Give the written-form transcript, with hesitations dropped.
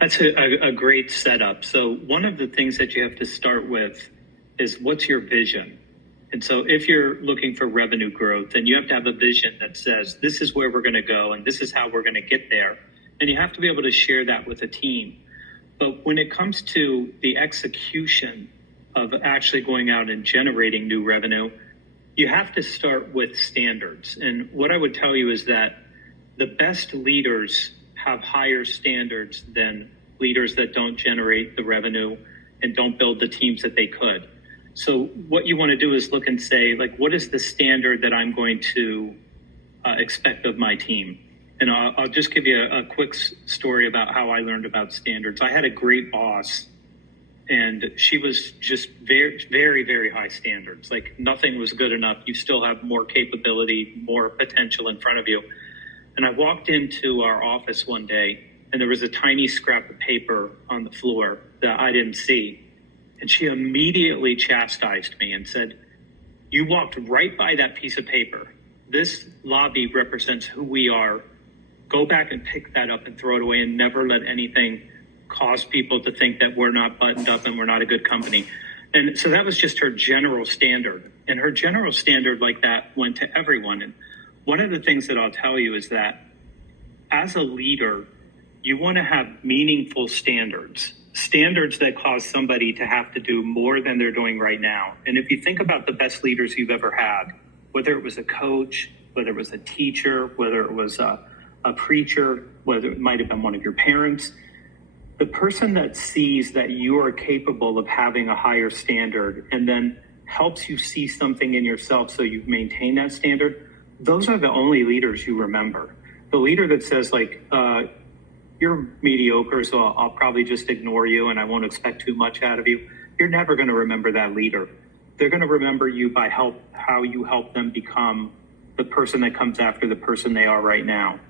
That's a great setup. So one of the things that you have to start with is what's your vision? And so if you're looking for revenue growth, then you have to have a vision that says, this is where we're going to go and this is how we're going to get there. And you have to be able to share that with a team. But when it comes to the execution of actually going out and generating new revenue, you have to start with standards. And what I would tell you is that the best leaders have higher standards than leaders that don't generate the revenue and don't build the teams that they could. So what you want to do is look and say, like, what is the standard that I'm going to expect of my team? And I'll just give you a quick story about how I learned about standards. I had a great boss, and she was just very, very, very high standards. Like, nothing was good enough. You still have more capability, more potential in front of you. And I walked into our office one day, and there was a tiny scrap of paper on the floor that I didn't see. And she immediately chastised me and said, "You walked right by that piece of paper. This lobby represents who we are. Go back and pick that up and throw it away, and never let anything cause people to think that we're not buttoned up and we're not a good company." And so that was just her general standard. And her general standard like that went to everyone. And one of the things that I'll tell you is that as a leader, you want to have meaningful standards that cause somebody to have to do more than they're doing right now. And if you think about the best leaders you've ever had, whether it was a coach, whether it was a teacher, whether it was a preacher, whether it might have been one of your parents, the person that sees that you are capable of having a higher standard and then helps you see something in yourself so you maintain that standard, those are the only leaders you remember. The leader that says, like, you're mediocre, so I'll probably just ignore you and I won't expect too much out of you, you're never going to remember that leader. They're going to remember you by how you help them become the person that comes after the person they are right now.